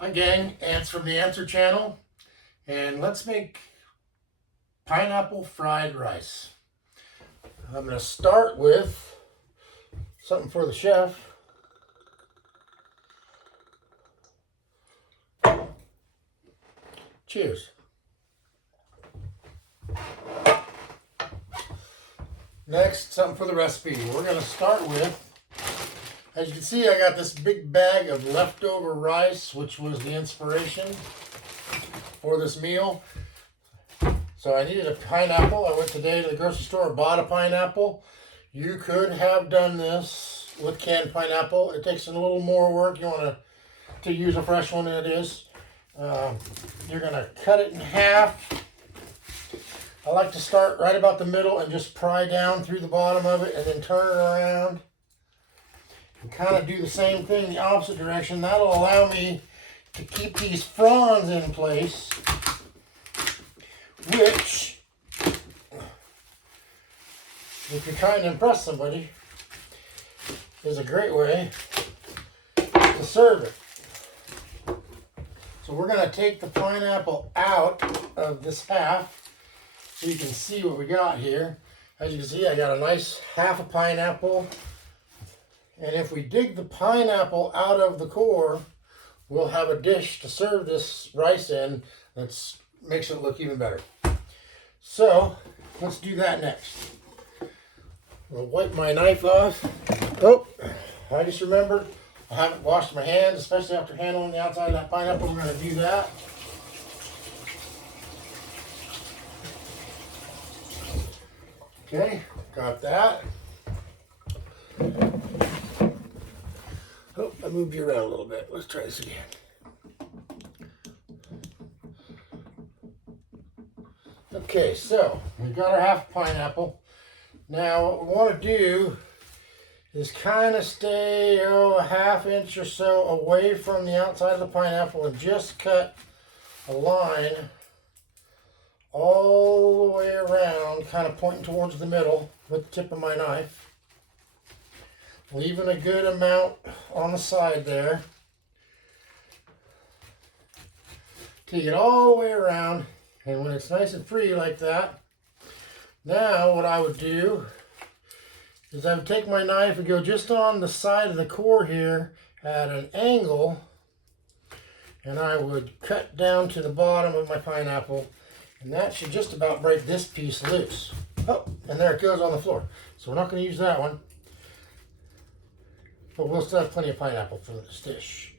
Hi gang, Ants from the Answer Channel, and let's make pineapple fried rice. I'm going to start with something for the chef. Cheers. Next, something for the recipe. We're going to start with, as you can see, I got this big bag of leftover rice, which was the inspiration for this meal. So I needed a pineapple. I went today to the grocery store, bought a pineapple. You could have done this with canned pineapple. It takes a little more work. You want to use a fresh one, it is. You're going to cut it in half. I like to start right about the middle and just pry down through the bottom of it and then turn it around. And kind of do the same thing the opposite direction. That'll allow me to keep these fronds in place, which, if you're trying to impress somebody, is a great way to serve it. So we're going to take the pineapple out of this half so you can see what we got here. As you can see, I got a nice half a pineapple. And if we dig the pineapple out of the core, we'll have a dish to serve this rice in that makes it look even better. So let's do that next. I'll wipe my knife off. Oh, I just remembered I haven't washed my hands, especially after handling the outside of that pineapple. We're going to do that. Okay, got that. Oh, I moved you around a little bit. Let's try this again. Okay, so we've got our half pineapple. Now what we want to do is kind of stay a half inch or so away from the outside of the pineapple and just cut a line all the way around, kind of pointing towards the middle with the tip of my knife, leaving a good amount on the side there. Take it all the way around, and when it's nice and free like that, now what I would do is I would take my knife and go just on the side of the core here at an angle, and I would cut down to the bottom of my pineapple, and that should just about break this piece loose. Oh, and there it goes on the floor. So we're not going to use that one, but we'll still have plenty of pineapple for this dish.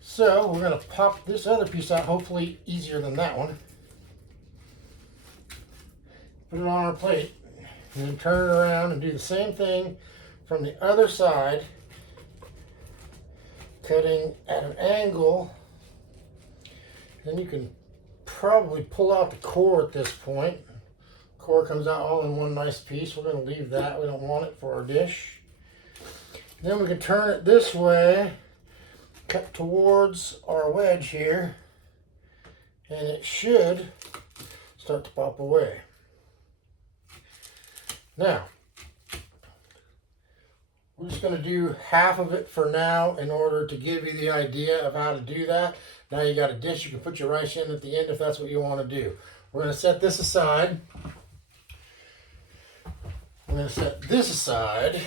So we're going to pop this other piece out, hopefully easier than that one. Put it on our plate, and then turn it around and do the same thing from the other side, cutting at an angle. Then you can probably pull out the core at this point. Core comes out all in one nice piece. We're going to leave that. We don't want it for our dish. Then we can turn it this way, cut towards our wedge here, and it should start to pop away. Now, we're just going to do half of it for now in order to give you the idea of how to do that. Now you got a dish you can put your rice in at the end if that's what you want to do. We're going to set this aside. We're going to set this aside.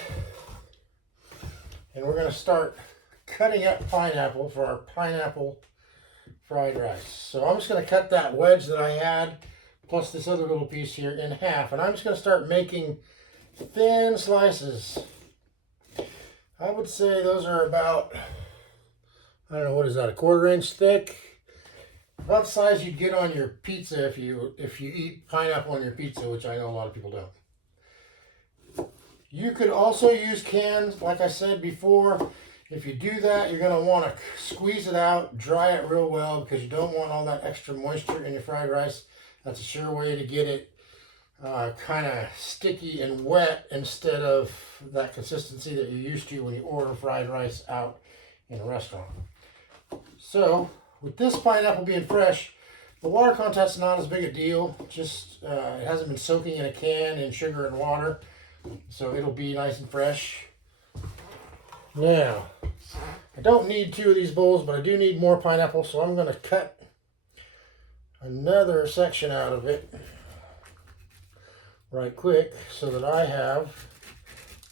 And we're going to start cutting up pineapple for our pineapple fried rice. So I'm just going to cut that wedge that I had plus this other little piece here in half. And I'm just going to start making thin slices. I would say those are about, I don't know, what is that, a 1/4 inch thick? About the size you'd get on your pizza if you eat pineapple on your pizza, which I know a lot of people don't. You could also use cans, like I said before. If you do that, you're going to want to squeeze it out, dry it real well, because you don't want all that extra moisture in your fried rice. That's a sure way to get it kind of sticky and wet instead of that consistency that you're used to when you order fried rice out in a restaurant. So with this pineapple being fresh, the water content's not as big a deal. Just it hasn't been soaking in a can in sugar and water, so it'll be nice and fresh. Now, I don't need 2 of these bowls, but I do need more pineapple, so I'm going to cut another section out of it right quick so that I have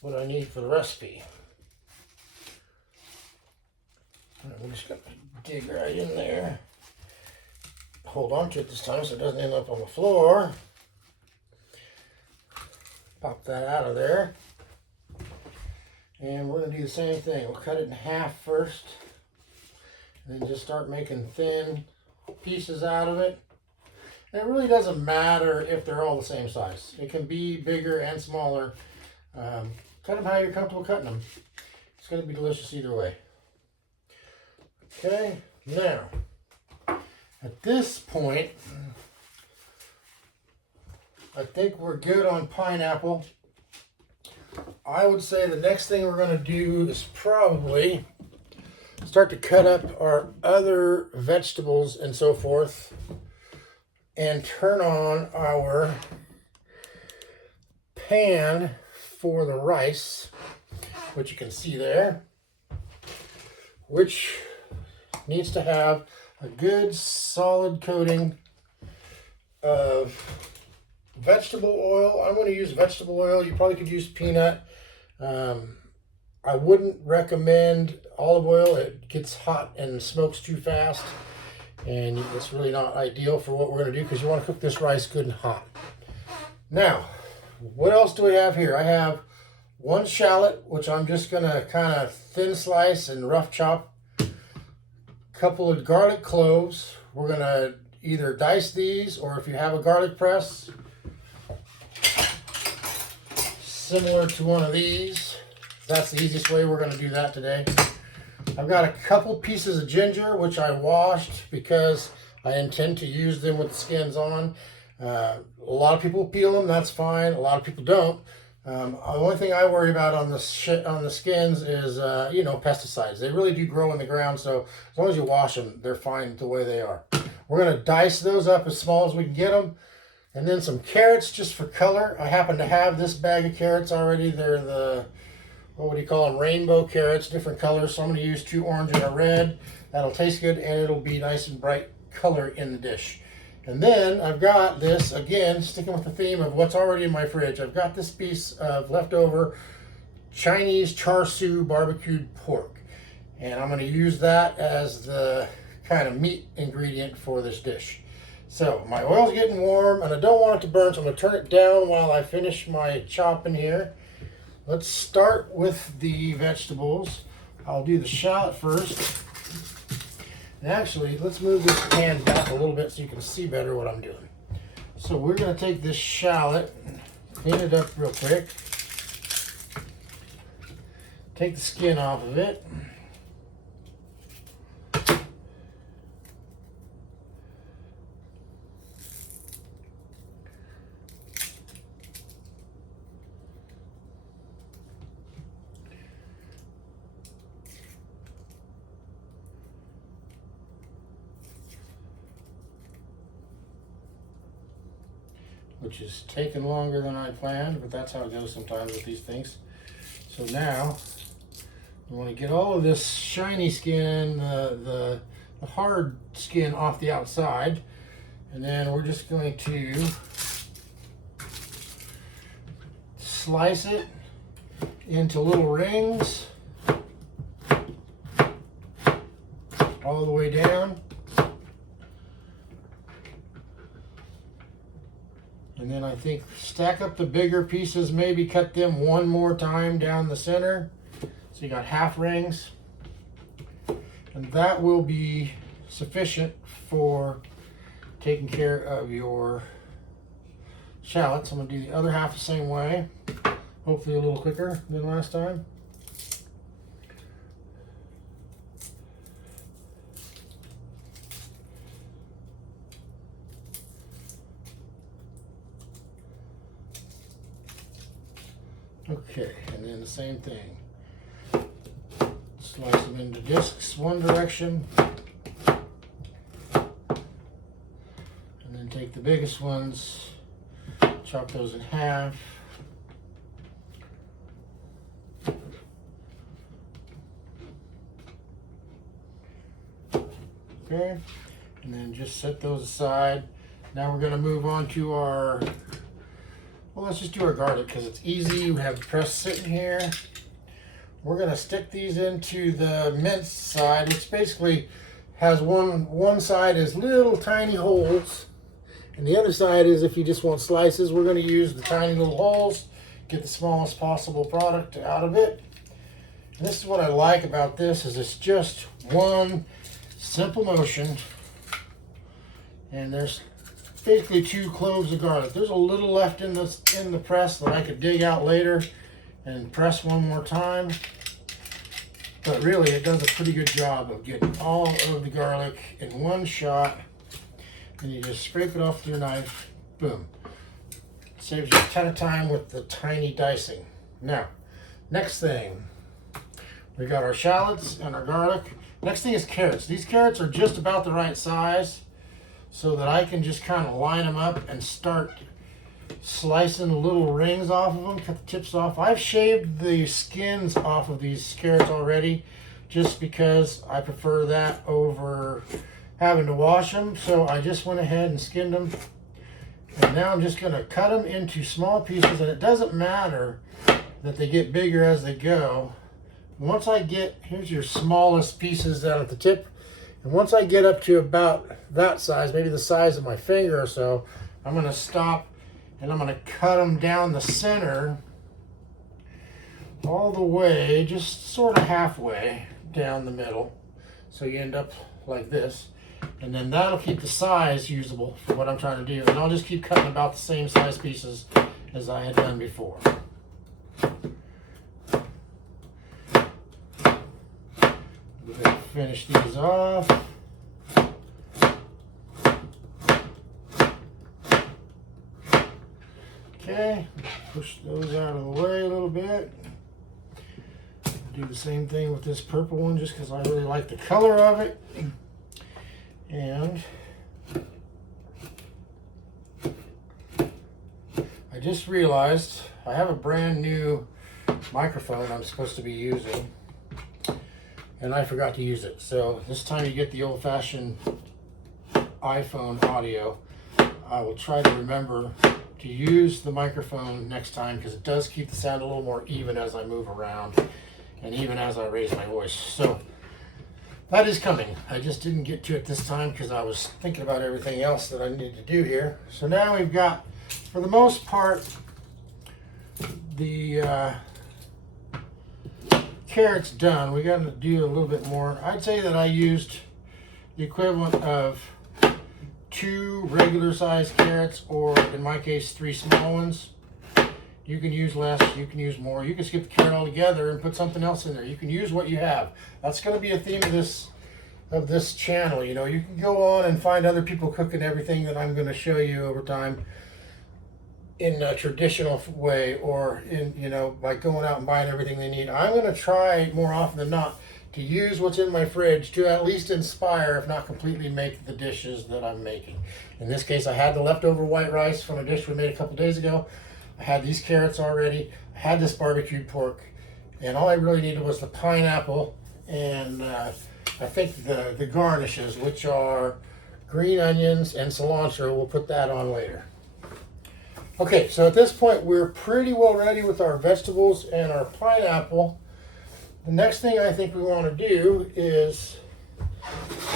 what I need for the recipe. I'm just going to dig right in there. Hold on to it this time so it doesn't end up on the floor. Pop that out of there. And we're going to do the same thing. We'll cut it in half first. And then just start making thin pieces out of it. And it really doesn't matter if they're all the same size. It can be bigger and smaller. Cut them how you're comfortable cutting them. It's going to be delicious either way. Okay, now, at this point, I think we're good on pineapple. I would say the next thing we're going to do is probably start to cut up our other vegetables and so forth and turn on our pan for the rice, which you can see there, which needs to have a good solid coating of vegetable oil. I'm going to use vegetable oil. You probably could use peanut. I wouldn't recommend olive oil. It gets hot and smokes too fast, and it's really not ideal for what we're going to do because you want to cook this rice good and hot. Now, what else do we have here? I have 1 shallot, which I'm just going to kind of thin slice and rough chop. A couple of garlic cloves. We're going to either dice these, or if you have a garlic press, similar to one of these. That's the easiest way we're going to do that today. I've got a couple pieces of ginger, which I washed because I intend to use them with the skins on. A lot of people peel them, that's fine. A lot of people don't. The only thing I worry about on the skins is, pesticides. They really do grow in the ground, so as long as you wash them, they're fine the way they are. We're going to dice those up as small as we can get them. And then some carrots just for color. I happen to have this bag of carrots already. They're the, what do you call them, rainbow carrots, different colors. So I'm going to use 2 orange and a red. That'll taste good, and it'll be nice and bright color in the dish. And then I've got this, again, sticking with the theme of what's already in my fridge. I've got this piece of leftover Chinese char siu barbecued pork. And I'm going to use that as the kind of meat ingredient for this dish. So my oil's getting warm and I don't want it to burn, so I'm going to turn it down while I finish my chopping here. Let's start with the vegetables. I'll do the shallot first. And actually, let's move this pan back a little bit so you can see better what I'm doing. So we're going to take this shallot, clean it up real quick, take the skin off of it. Which is taking longer than I planned, but that's how it goes sometimes with these things. So now, we want to get all of this shiny skin, the hard skin off the outside, and then we're just going to slice it into little rings all the way down. And then I think stack up the bigger pieces, maybe cut them one more time down the center. So you got half rings. And that will be sufficient for taking care of your shallots. I'm going to do the other half the same way. Hopefully a little quicker than last time. Okay, and then the same thing. Slice them into discs one direction. And then take the biggest ones, chop those in half. Okay, and then just set those aside. Now we're going to move on to our, well, let's just do our garlic because it's easy. We have the press sitting here. We're going to stick these into the minced side, which basically has one side is little tiny holes, and the other side is if you just want slices. We're going to use the tiny little holes, get the smallest possible product out of it. And this is what I like about this, is it's just one simple motion, and there's basically 2 cloves of garlic. There's a little left in the press that I could dig out later and press one more time, but really it does a pretty good job of getting all of the garlic in one shot. And you just scrape it off with your knife, boom. Saves you a ton of time with the tiny dicing. Now, next thing, we got our shallots and our garlic. Next thing is carrots. These carrots are just about the right size so that I can just kind of line them up and start slicing little rings off of them, cut the tips off. I've shaved the skins off of these carrots already just because I prefer that over having to wash them. So I just went ahead and skinned them. And now I'm just going to cut them into small pieces, and it doesn't matter that they get bigger as they go. Once I get, here's your smallest pieces down at the tip, and once I get up to about that size, maybe the size of my finger or so, I'm going to stop and I'm going to cut them down the center all the way, just sort of halfway down the middle, so you end up like this. And then that'll keep the size usable for what I'm trying to do. And I'll just keep cutting about the same size pieces as I had done before. We're going to finish these off. Okay, push those out of the way a little bit. Do the same thing with this purple one just because I really like the color of it. And I just realized I have a brand new microphone I'm supposed to be using, and I forgot to use it. So this time you get the old-fashioned iPhone audio. I will try to remember to use the microphone next time because it does keep the sound a little more even as I move around and even as I raise my voice. So that is coming. I just didn't get to it this time because I was thinking about everything else that I needed to do here. So now we've got, for the most part, the carrots done. We got to do a little bit more. I'd say that I used the equivalent of 2 regular sized carrots, or in my case 3 small ones. You can use less, you can use more. You can skip the carrot altogether and put something else in there. You can use what you have. That's going to be a theme of this channel. You know, you can go on and find other people cooking everything that I'm going to show you over time in a traditional way, or in, you know, by going out and buying everything they need. I'm going to try more often than not to use what's in my fridge to at least inspire, if not completely make the dishes that I'm making. In this case, I had the leftover white rice from a dish we made a couple days ago. I had these carrots already. I had this barbecued pork, and all I really needed was the pineapple and I think the garnishes, which are green onions and cilantro. We'll put that on later. Okay, so at this point we're pretty well ready with our vegetables and our pineapple. The next thing I think we want to do is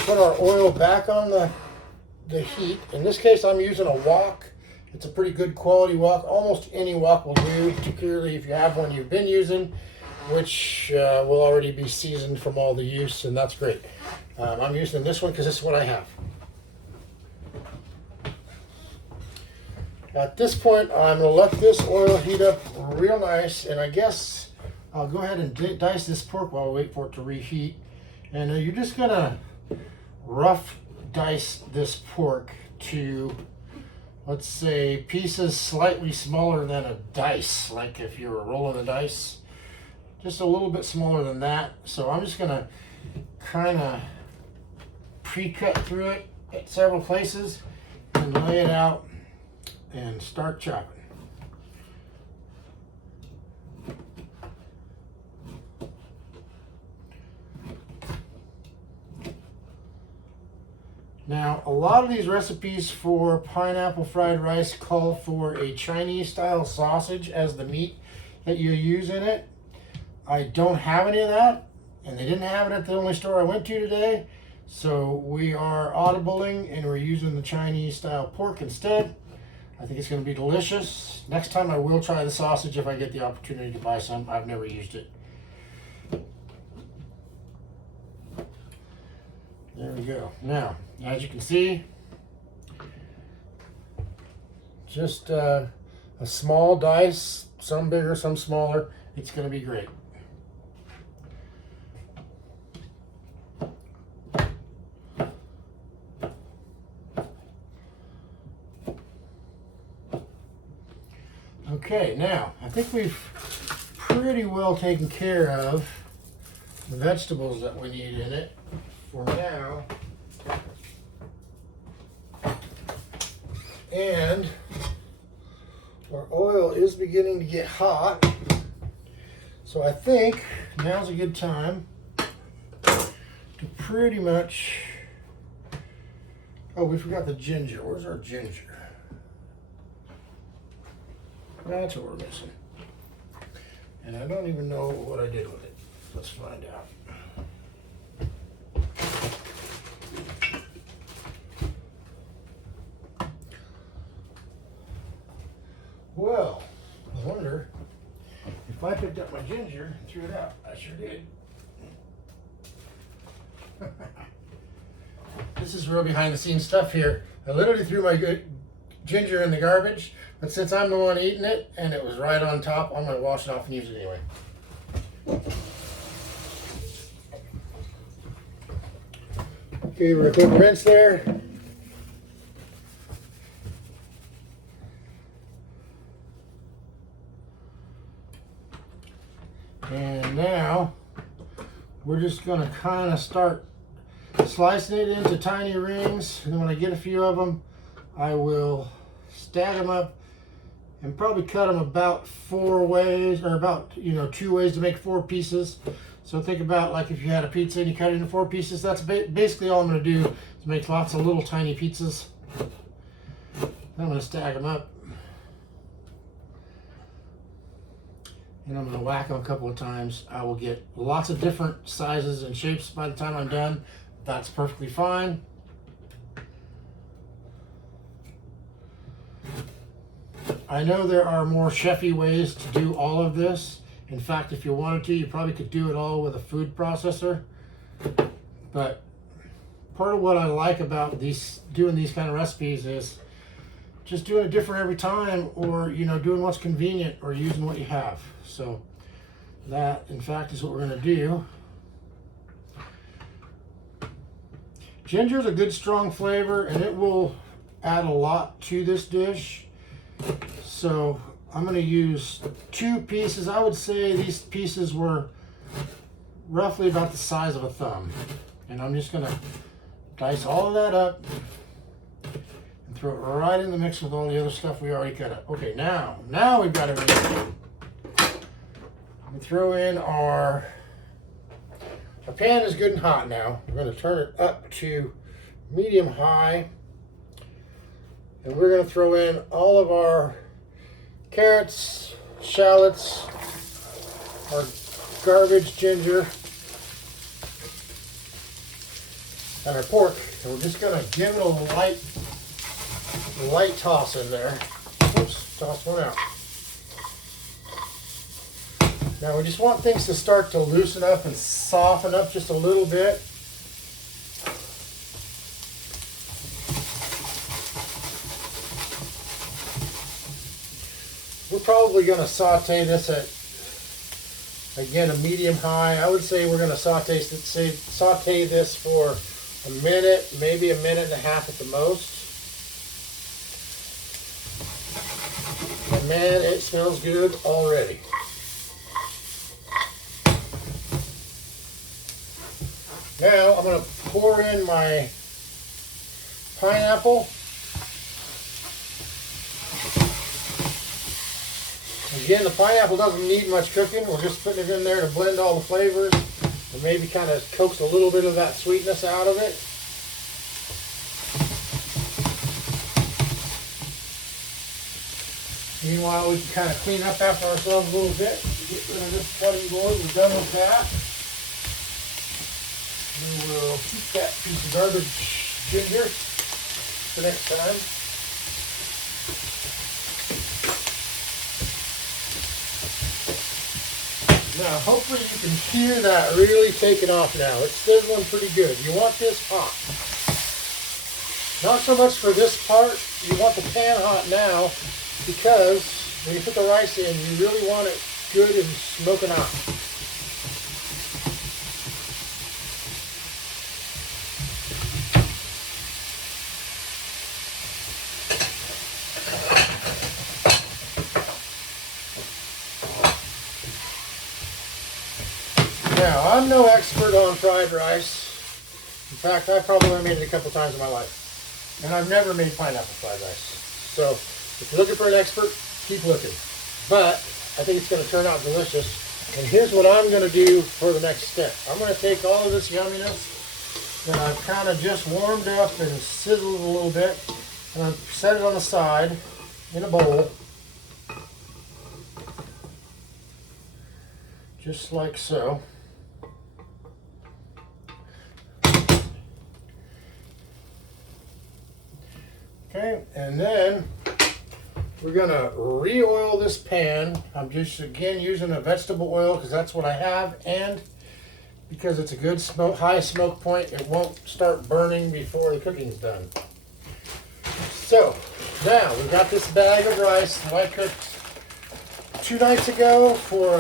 put our oil back on the heat. In this case, I'm using a wok. It's a pretty good quality wok. Almost any wok will do, particularly if you have one you've been using, which will already be seasoned from all the use, and that's great. I'm using this one because this is what I have. At this point, I'm going to let this oil heat up real nice, and I guess I'll go ahead and dice this pork while I wait for it to reheat. And you're just going to rough dice this pork to, let's say, pieces slightly smaller than a dice, like if you were rolling a dice. Just a little bit smaller than that. So I'm just going to kind of pre-cut through it at several places and lay it out and start chopping. Now, a lot of these recipes for pineapple fried rice call for a Chinese style sausage as the meat that you use in it. I don't have any of that, and they didn't have it at the only store I went to today. So we are audibling and we're using the Chinese style pork instead. I think it's going to be delicious. Next time I will try the sausage if I get the opportunity to buy some. I've never used it. There we go. Now, as you can see, just a small dice, some bigger, some smaller. It's going to be great. Okay, now, I think we've pretty well taken care of the vegetables that we need in it for now. And our oil is beginning to get hot. So I think now's a good time to pretty much... Oh, we forgot the ginger. Where's our ginger? That's what we're missing. And I don't even know what I did with it. Let's find out. Well, I wonder if I picked up my ginger and threw it out. I sure did. This is real behind the scenes stuff here. I literally threw my ginger in the garbage, but since I'm the one eating it and it was right on top, I'm going to wash it off and use it anyway. Give her a quick rinse there. And now we're just going to kind of start slicing it into tiny rings. And then when I get a few of them, I will stack them up and probably cut them about 4 ways, or about 2 ways to make 4 pieces. So think about like if you had a pizza and you cut it into 4 pieces. That's basically all I'm going to do is make lots of little tiny pizzas. I'm going to stack them up. And I'm going to whack them a couple of times. I will get lots of different sizes and shapes by the time I'm done. That's perfectly fine. I know there are more chefy ways to do all of this. In fact, if you wanted to, you probably could do it all with a food processor. But part of what I like about doing these kind of recipes is just doing it different every time, or doing what's convenient, or using what you have. So that, in fact, is what we're going to do. Ginger is a good strong flavor, and it will add a lot to this dish. So I'm going to use 2 pieces. I would say these pieces were roughly about the size of a thumb. And I'm just going to dice all of that up and throw it right in the mix with all the other stuff we already cut up. Okay, now we've got everything. We throw in our pan is good and hot now. We're going to turn it up to medium high. And we're going to throw in all of our carrots, shallots, our garbage ginger, and our pork. And we're just going to give it a light toss in there. Oops, toss one out. Now we just want things to start to loosen up and soften up just a little bit. We're probably going to saute this at, again, a medium high. I would say we're going to saute this for a minute, maybe a minute and a half at the most. And man, it smells good already. Now I'm going to pour in my pineapple. Again, the pineapple doesn't need much cooking. We're just putting it in there to blend all the flavors and maybe kind of coax a little bit of that sweetness out of it. Meanwhile, we can kind of clean up after ourselves a little bit. Get rid of this cutting board. We're done with that. We will keep that piece of garbage ginger for next time. Now, hopefully you can hear that really taking off now. It's sizzling pretty good. You want this hot. Not so much for this part. You want the pan hot now because when you put the rice in, you really want it good and smoking hot. Now, I'm no expert on fried rice. In fact, I've probably only made it a couple times in my life. And I've never made pineapple fried rice. So, if you're looking for an expert, keep looking. But, I think it's going to turn out delicious. And here's what I'm going to do for the next step. I'm going to take all of this yumminess that I've kind of just warmed up and sizzled a little bit. And I've set it on the side in a bowl. Just like so. Okay, and then we're gonna re-oil this pan. I'm just again using a vegetable oil because that's what I have, and because it's a good smoke, high smoke point, it won't start burning before the cooking's done. So now we've got this bag of rice that I cooked 2 nights ago for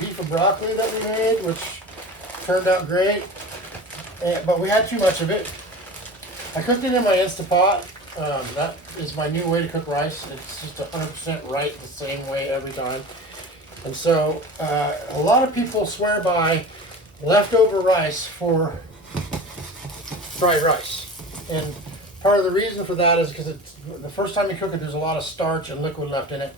beef and broccoli that we made, which turned out great, but we had too much of it. I cooked it in my Instapot. That is my new way to cook rice. It's just 100% right the same way every time. And so a lot of people swear by leftover rice for fried rice. And part of the reason for that is because the first time you cook it, there's a lot of starch and liquid left in it.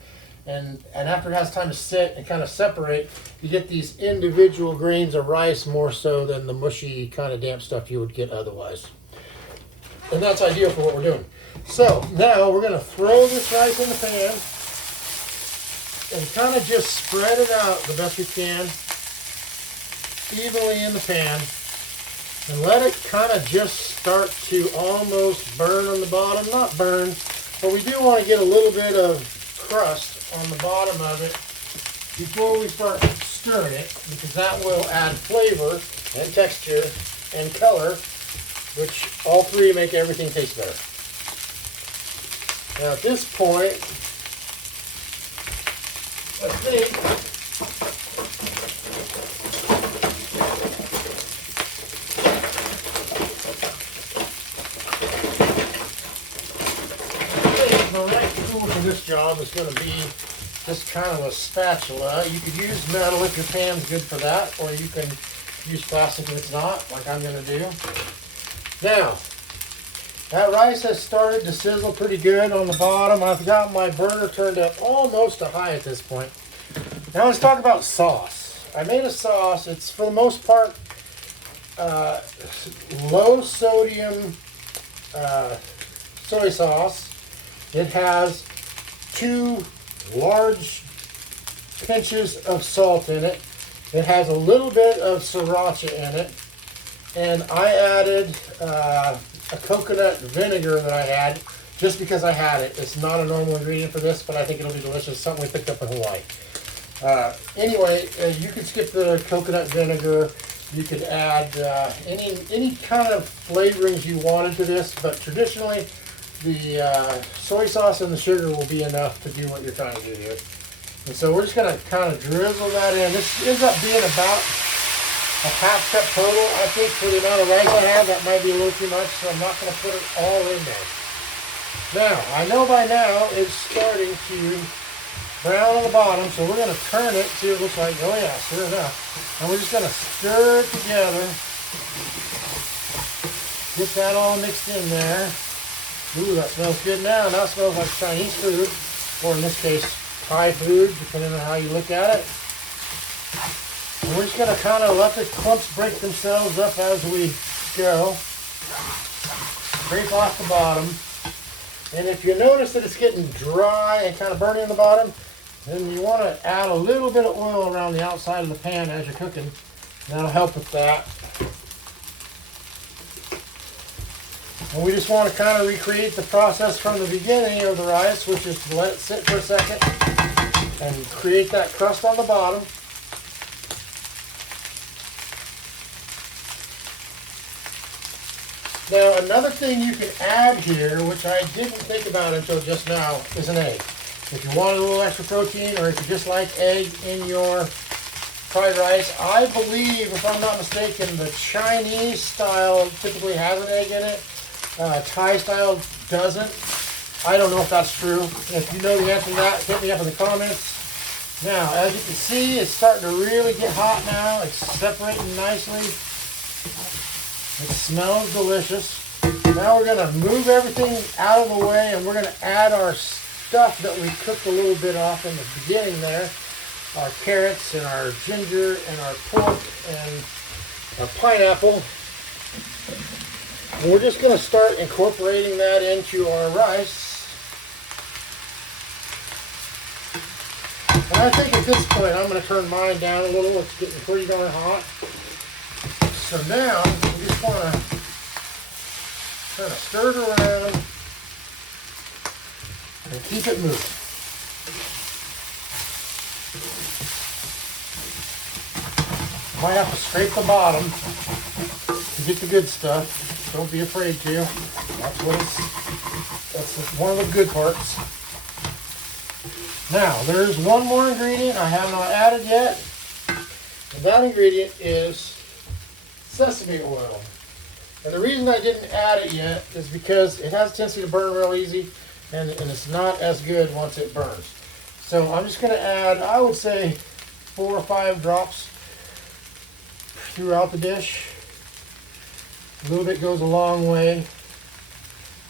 And after it has time to sit and kind of separate, you get these individual grains of rice more so than the mushy kind of damp stuff you would get otherwise. And that's ideal for what we're doing. So now we're going to throw this rice in the pan and kind of just spread it out the best we can evenly in the pan and let it kind of just start to almost burn on the bottom. Not burn, but we do want to get a little bit of crust on the bottom of it before we start stirring it, because that will add flavor and texture and color, which all three make everything taste better. Now at this point, I think the right tool for this job is going to be just kind of a spatula. You could use metal if your pan's good for that, or you can use plastic if it's not, like I'm going to do. Now, that rice has started to sizzle pretty good on the bottom. I've got my burner turned up almost to high at this point. Now let's talk about sauce. I made a sauce. It's for the most part low sodium soy sauce. It has 2 large pinches of salt in it. It has a little bit of sriracha in it. And I added a coconut vinegar that I had just because I had it. It's not a normal ingredient for this, but I think it'll be delicious. Something we picked up in Hawaii. Anyway, you could skip the coconut vinegar. You could add any kind of flavorings you wanted to this, but traditionally the soy sauce and the sugar will be enough to do what you're trying to do here. And so we're just going to kind of drizzle that in. This ends up being about a half cup total. I think for the amount of rice I have, that might be a little too much, so I'm not going to put it all in there. Now, I know by now it's starting to brown on the bottom, so we're going to turn it, see what it looks like. Oh yeah, sure enough. And we're just going to stir it together. Get that all mixed in there. Ooh, that smells good now. Now it smells like Chinese food, or in this case, Thai food, depending on how you look at it. And we're just going to kind of let the clumps break themselves up as we go. Scrape off the bottom. And if you notice that it's getting dry and kind of burning in the bottom, then you want to add a little bit of oil around the outside of the pan as you're cooking. That'll help with that. And we just want to kind of recreate the process from the beginning of the rice, which is to let it sit for a second and create that crust on the bottom. Now, another thing you can add here, which I didn't think about until just now, is an egg. If you want a little extra protein, or if you just like egg in your fried rice, I believe, if I'm not mistaken, the Chinese style typically has an egg in it. Thai style doesn't. I don't know if that's true. If you know the answer to that, hit me up in the comments. Now, as you can see, it's starting to really get hot now. It's separating nicely. It smells delicious. Now we're going to move everything out of the way, and we're going to add our stuff that we cooked a little bit off in the beginning there. Our carrots and our ginger and our pork and our pineapple. And we're just going to start incorporating that into our rice. And I think at this point I'm going to turn mine down a little. It's getting pretty darn hot. So now we just want to kind of stir it around and keep it moving. Might have to scrape the bottom to get the good stuff. Don't be afraid to. That's one of the good parts. Now, there's one more ingredient I have not added yet. And that ingredient is sesame oil. And the reason I didn't add it yet is because it has a tendency to burn real easy, and it's not as good once it burns. So I'm just going to add, I would say, 4 or 5 drops throughout the dish. A little bit goes a long way.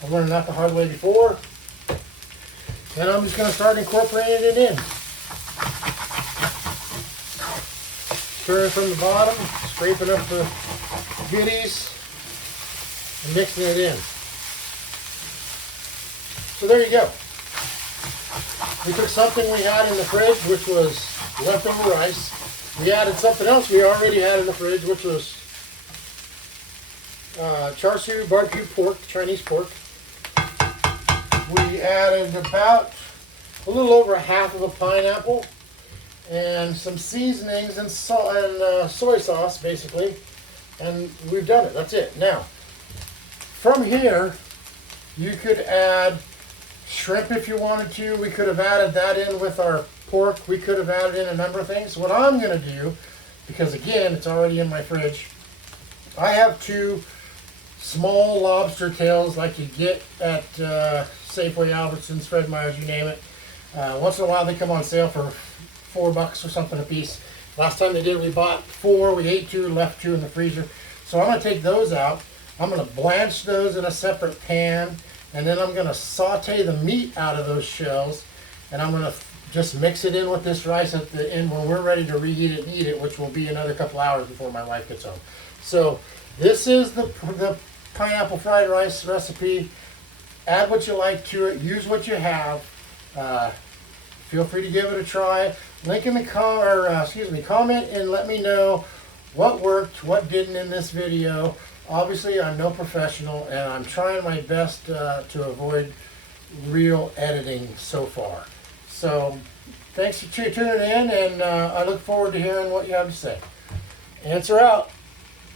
I learned that the hard way before. And I'm just going to start incorporating it in. Stirring from the bottom, scraping up the goodies, and mixing it in. So there you go. We took something we had in the fridge, which was leftover rice. We added something else we already had in the fridge, which was char siu barbecue pork, Chinese pork. We added about a little over half of a pineapple and some seasonings and salt and soy sauce, basically. And we've done it. That's it. Now, from here, you could add shrimp if you wanted to. We could have added that in with our pork. We could have added in a number of things. What I'm going to do, because again, it's already in my fridge, I have 2 small lobster tails like you get at Safeway, Albertsons, Fred Meyer's, you name it. Once in a while they come on sale for $4 or something a piece. Last time they did, we bought 4. We ate 2, left 2 in the freezer. So I'm going to take those out. I'm going to blanch those in a separate pan, and then I'm going to saute the meat out of those shells, and I'm going to just mix it in with this rice at the end when we're ready to reheat it and eat it, which will be another couple hours before my wife gets home. So this is the pineapple fried rice recipe. Add what you like to it. Use what you have. Feel free to give it a try. Link in the comment and let me know what worked, what didn't in this video. Obviously, I'm no professional, and I'm trying my best to avoid real editing so far. So, thanks for tuning in, and I look forward to hearing what you have to say. Answer out.